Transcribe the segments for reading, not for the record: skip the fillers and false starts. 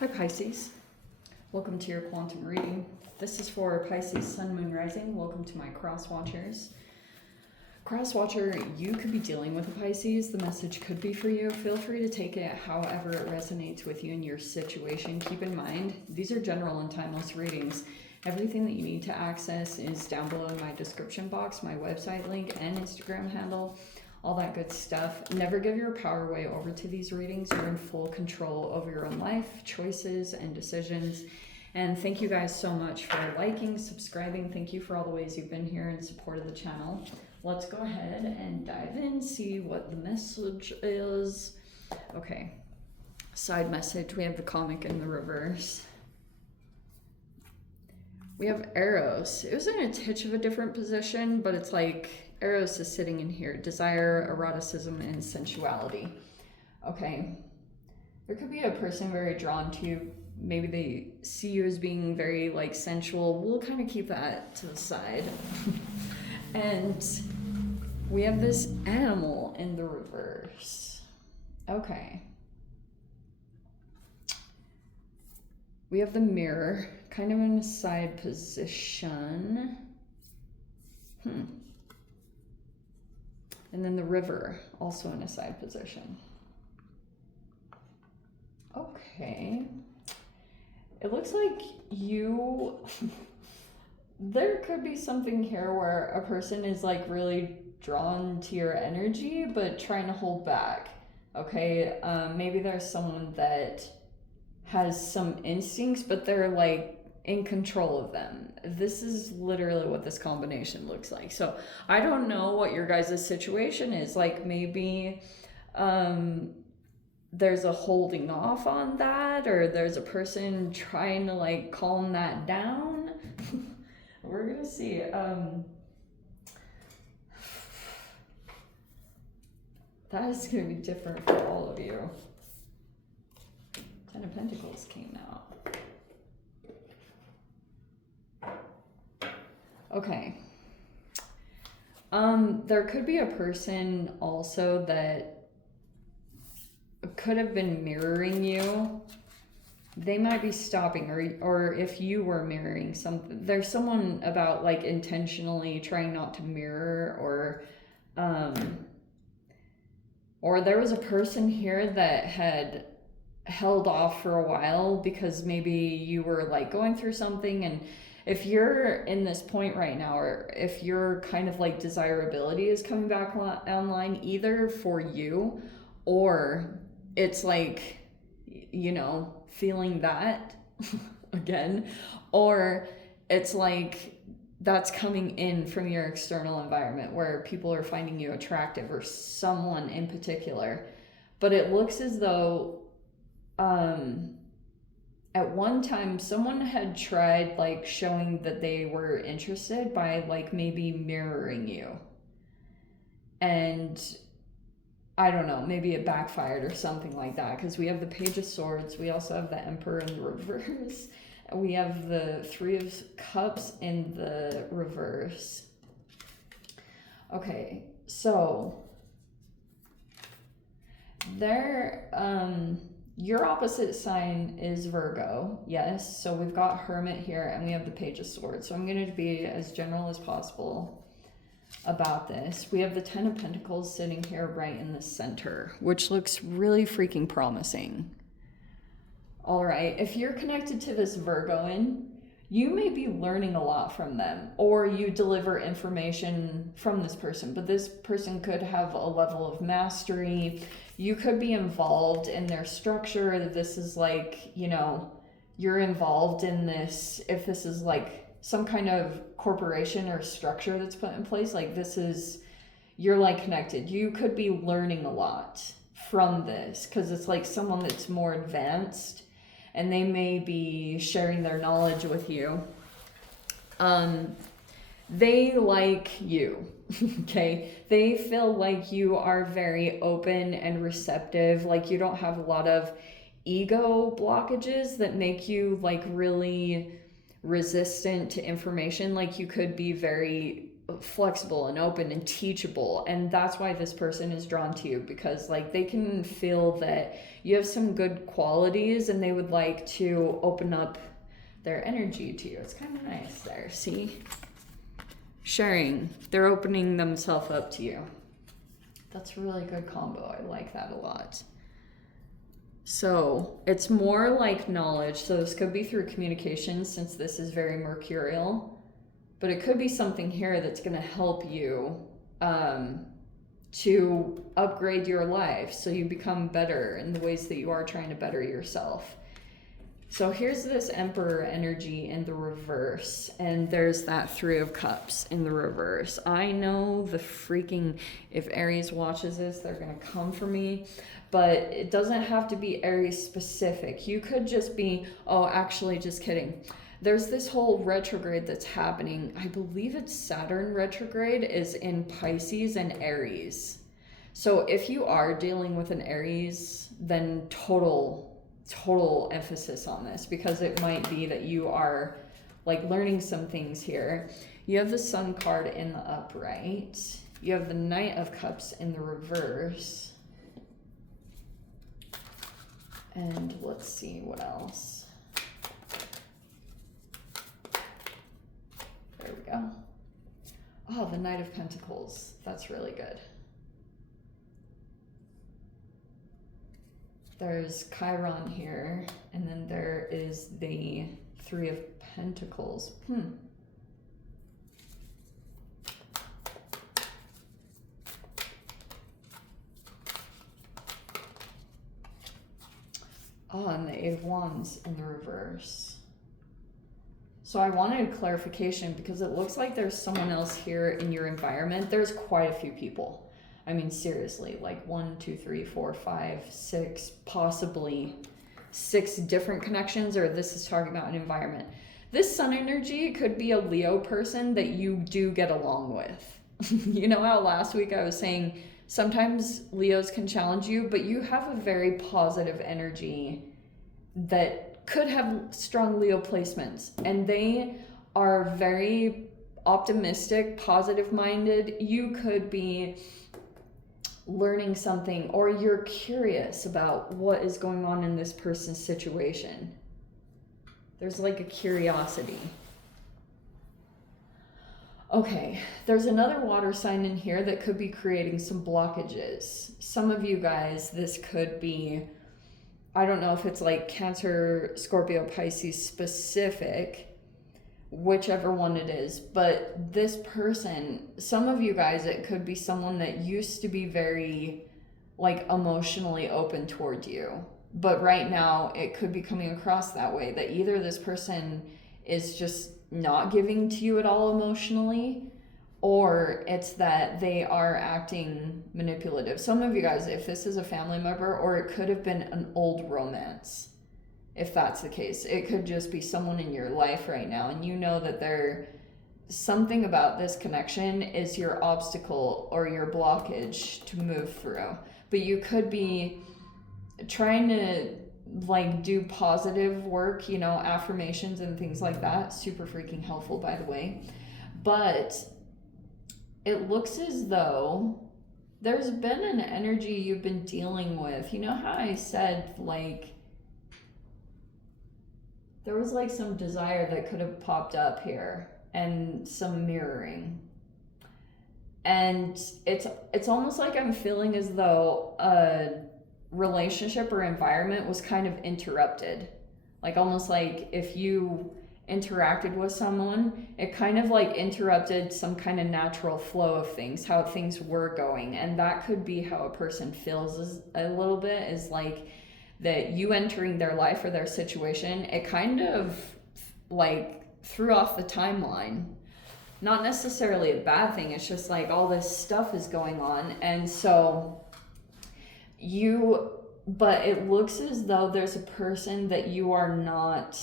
Hi Pisces, welcome to your quantum reading. This is for Pisces Sun, Moon, Rising. Welcome to my cross watchers. Cross watcher, you could be dealing with a Pisces. The message could be for you. Feel free to take it however it resonates with you in your situation. Keep in mind, these are general and timeless readings. Everything that you need to access is down below in my description box, my website link and Instagram handle. All that good stuff. Never give your power away over to these readings. You're in full control over your own life, choices, and decisions. And thank you guys so much for liking, subscribing. Thank you for all the ways you've been here in support of the channel. Let's go ahead and dive in, see what the message is. Okay, side message. We have the comic in the reverse. We have Eros. It was in a titch of a different position, but it's like Eros is sitting in here. Desire, eroticism, and sensuality. Okay. There could be a person very drawn to you. Maybe they see you as being very like sensual. We'll kind of keep that to the side. And we have this animal in the reverse. Okay. We have the mirror kind of in a side position. And then the river, also in a side position. Okay. It looks like you... there could be something here where a person is like really drawn to your energy, but trying to hold back. Okay, maybe there's someone that has some instincts, but they're like in control of them. This is literally what this combination looks like. So I don't know what your guys' situation is. Like maybe there's a holding off on that, or there's a person trying to like calm that down. We're gonna see. That is gonna be different for all of you. Ten of Pentacles came out. Okay. There could be a person also that could have been mirroring you. They might be stopping, or if you were mirroring something, there's someone about like intentionally trying not to mirror, or there was a person here that had held off for a while because maybe you were like going through something. And if you're in this point right now, or if your kind of like desirability is coming back online, either for you or it's like, you know, feeling that again, or it's like that's coming in from your external environment where people are finding you attractive, or someone in particular. But it looks as though at one time someone had tried like showing that they were interested by like maybe mirroring you, and I don't know, maybe it backfired or something like that, because we have the Page of Swords, we also have the Emperor in the reverse, and we have the Three of Cups in the reverse. Okay, so there your opposite sign is Virgo, yes. So we've got Hermit here, and we have the Page of Swords. So I'm going to be as general as possible about this. We have the Ten of Pentacles sitting here right in the center, which looks really freaking promising. All right, if you're connected to this Virgoan, you may be learning a lot from them, or you deliver information from this person, but this person could have a level of mastery. You could be involved in their structure. This is like, you know, you're involved in this, if this is like some kind of corporation or structure that's put in place, like this is, you're like connected. You could be learning a lot from this, because it's like someone that's more advanced, and they may be sharing their knowledge with you. They like you, okay? They feel like you are very open and receptive, like you don't have a lot of ego blockages that make you like really resistant to information. Like you could be very flexible and open and teachable, and that's why this person is drawn to you, because like they can feel that you have some good qualities and they would like to open up their energy to you. It's kind of nice there, see? Sharing, they're opening themselves up to you. That's a really good combo. I like that a lot. So it's more like knowledge. So this could be through communication, since this is very mercurial. But it could be something here that's going to help you to upgrade your life so you become better in the ways that you are trying to better yourself. So here's this Emperor energy in the reverse, and there's that Three of Cups in the reverse. I know the freaking, if Aries watches this, they're going to come for me, but it doesn't have to be Aries specific. You could just be, oh, actually, just kidding. There's this whole retrograde that's happening. I believe it's Saturn retrograde is in Pisces and Aries. So if you are dealing with an Aries, then total emphasis on this, because it might be that you are like learning some things here. You have the Sun card in the upright. You have the Knight of Cups in the reverse. And let's see what else. There we go. Oh, the Knight of Pentacles. That's really good. There's Chiron here, and then there is the Three of Pentacles. Oh, and the Eight of Wands in the reverse. So I wanted clarification because it looks like there's someone else here in your environment. There's quite a few people. I mean, seriously, like 1, 2, 3, 4, 5, 6, possibly 6 different connections, or this is talking about an environment. This Sun energy could be a Leo person that you do get along with. You know how last week I was saying sometimes Leos can challenge you, but you have a very positive energy that could have strong Leo placements, and they are very optimistic, positive-minded. You could be learning something, or you're curious about what is going on in this person's situation. There's like a curiosity. Okay, there's another water sign in here that could be creating some blockages. Some of you guys, this could be, I don't know if it's like Cancer, Scorpio, Pisces specific, whichever one it is, but this person, some of you guys, it could be someone that used to be very like emotionally open toward you, but right now it could be coming across that way, that either this person is just not giving to you at all emotionally, or it's that they are acting manipulative. Some of you guys, if this is a family member, or it could have been an old romance. If that's the case, it could just be someone in your life right now, and you know that something about this connection is your obstacle or your blockage to move through. But you could be trying to like do positive work, you know, affirmations and things like that. Super freaking helpful, by the way. But it looks as though there's been an energy you've been dealing with. You know how I said like there was like some desire that could have popped up here and some mirroring. And it's almost like I'm feeling as though a relationship or environment was kind of interrupted. Like almost like if you interacted with someone, it kind of like interrupted some kind of natural flow of things, how things were going. And that could be how a person feels a little bit, is like that you entering their life or their situation, it kind of like threw off the timeline. Not necessarily a bad thing, it's just like all this stuff is going on. And so but it looks as though there's a person that you are not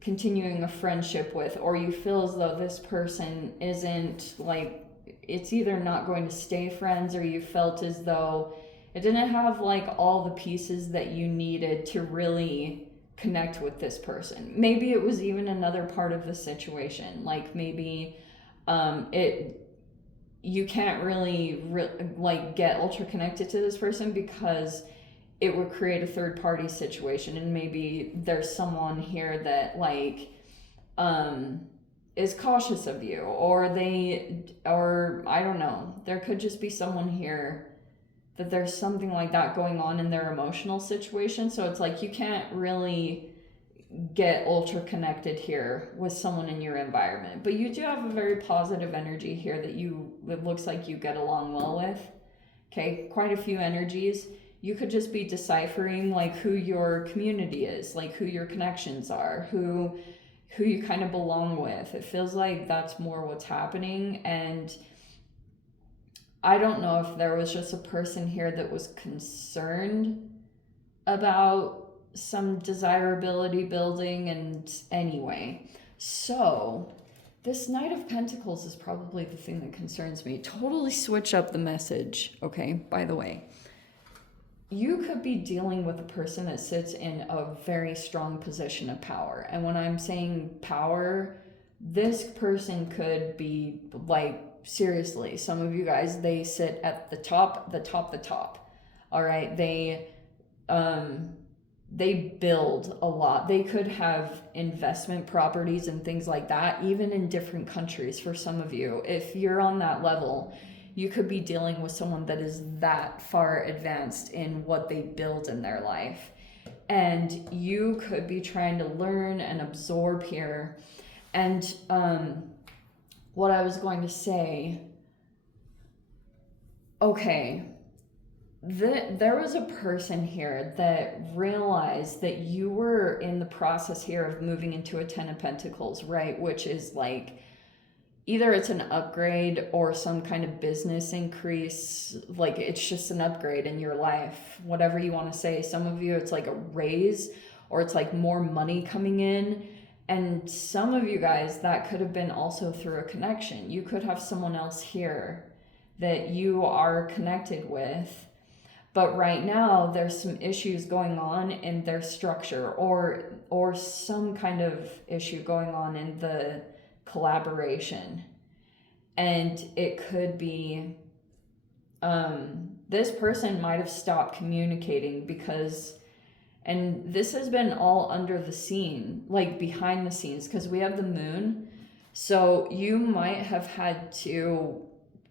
continuing a friendship with, or you feel as though this person isn't like, it's either not going to stay friends, or you felt as though it didn't have like all the pieces that you needed to really connect with this person. Maybe it was even another part of the situation. Like maybe you can't really like get ultra connected to this person because it would create a third party situation, and maybe there's someone here that like is cautious of you, or I don't know, there could just be someone here that there's something like that going on in their emotional situation. So it's like you can't really get ultra connected here with someone in your environment, but you do have a very positive energy here that it looks like you get along well with. Okay, quite a few energies. You could just be deciphering like who your community is, like who your connections are, who you kind of belong with. It feels like that's more what's happening. And I don't know if there was just a person here that was concerned about some desirability building. And anyway, so this Knight of Pentacles is probably the thing that concerns me. Totally switch up the message, okay? By the way, you could be dealing with a person that sits in a very strong position of power. And when I'm saying power, this person could be like, seriously, some of you guys, they sit at the top. All right, they build a lot. They could have investment properties and things like that, even in different countries. For some of you, if you're on that level, you could be dealing with someone that is that far advanced in what they build in their life. And you could be trying to learn and absorb here. And what I was going to say, okay, there was a person here that realized that you were in the process here of moving into a Ten of Pentacles, right? Which is like, either it's an upgrade or some kind of business increase. Like it's just an upgrade in your life, whatever you want to say. Some of you, it's like a raise, or it's like more money coming in. And some of you guys, that could have been also through a connection. You could have someone else here that you are connected with. But right now, there's some issues going on in their structure, or some kind of issue going on in the collaboration. And it could be this person might have stopped communicating because, and this has been all under the scene, like behind the scenes, because we have the moon. So you might have had to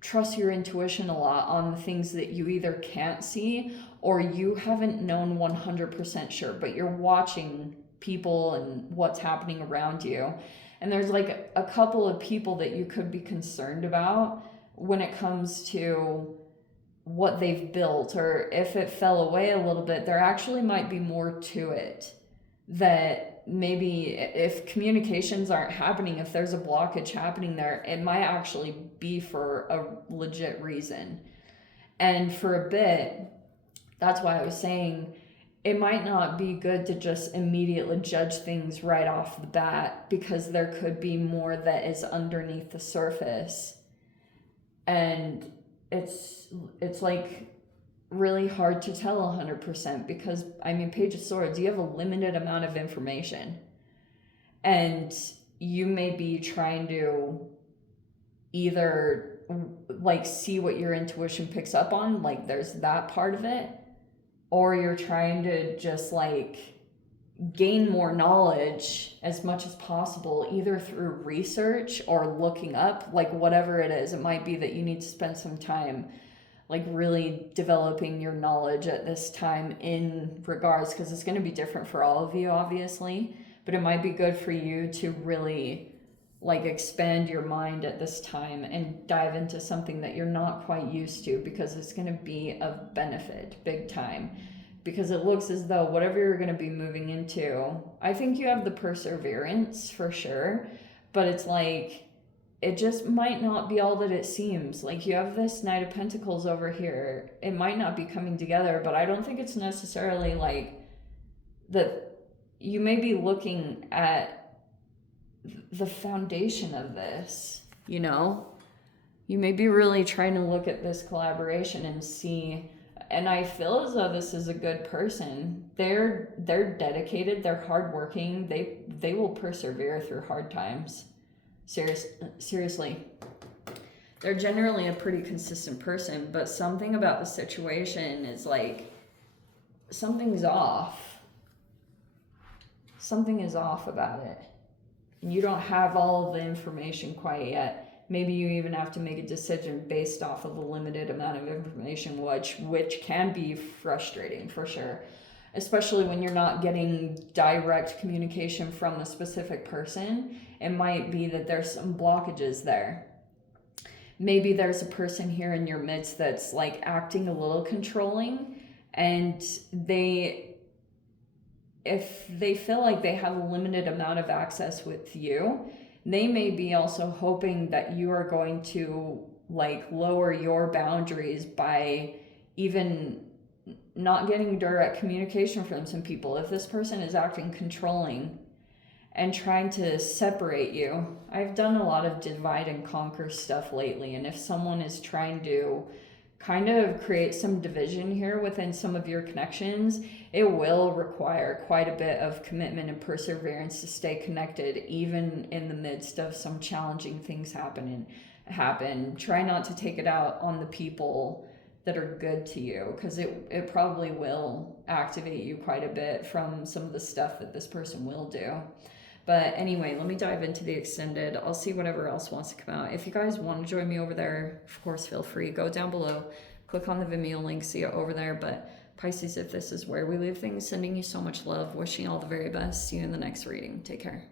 trust your intuition a lot on the things that you either can't see or you haven't known 100% sure, but you're watching people and what's happening around you. And there's like a couple of people that you could be concerned about when it comes to what they've built, or if it fell away a little bit, there actually might be more to it. That maybe if communications aren't happening, if there's a blockage happening there, it might actually be for a legit reason. And for a bit, that's why I was saying it might not be good to just immediately judge things right off the bat, because there could be more that is underneath the surface. And it's like really hard to tell 100%, because I mean, Page of Swords, you have a limited amount of information, and you may be trying to either like see what your intuition picks up on, like there's that part of it, or you're trying to just like gain more knowledge as much as possible, either through research or looking up, like whatever it is. It might be that you need to spend some time like really developing your knowledge at this time in regards, because it's going to be different for all of you, obviously, but it might be good for you to really like expand your mind at this time and dive into something that you're not quite used to, because it's going to be of benefit big time. Because it looks as though whatever you're going to be moving into, I think you have the perseverance for sure, but it's like, it just might not be all that it seems. Like you have this Knight of Pentacles over here. It might not be coming together, but I don't think it's necessarily like that. You may be looking at the foundation of this, you know? You may be really trying to look at this collaboration and see, and I feel as though this is a good person. They're dedicated, they're hardworking, they will persevere through hard times. Seriously. they're generally a pretty consistent person, but something about the situation is like, something's off. Something is off about it. And you don't have all of the information quite yet. Maybe you even have to make a decision based off of a limited amount of information, which can be frustrating for sure. Especially when you're not getting direct communication from the specific person. It might be that there's some blockages there. Maybe there's a person here in your midst that's like acting a little controlling, and if they feel like they have a limited amount of access with you, they may be also hoping that you are going to like lower your boundaries by even not getting direct communication from some people. If this person is acting controlling and trying to separate you, I've done a lot of divide and conquer stuff lately, and if someone is trying to kind of create some division here within some of your connections, it will require quite a bit of commitment and perseverance to stay connected, even in the midst of some challenging things happen. Try not to take it out on the people that are good to you, because it probably will activate you quite a bit from some of the stuff that this person will do. But anyway, let me dive into the extended. I'll see whatever else wants to come out. If you guys want to join me over there, of course, feel free. Go down below, click on the Vimeo link, see it over there. But Pisces, if this is where we leave things, sending you so much love, wishing you all the very best. See you in the next reading. Take care.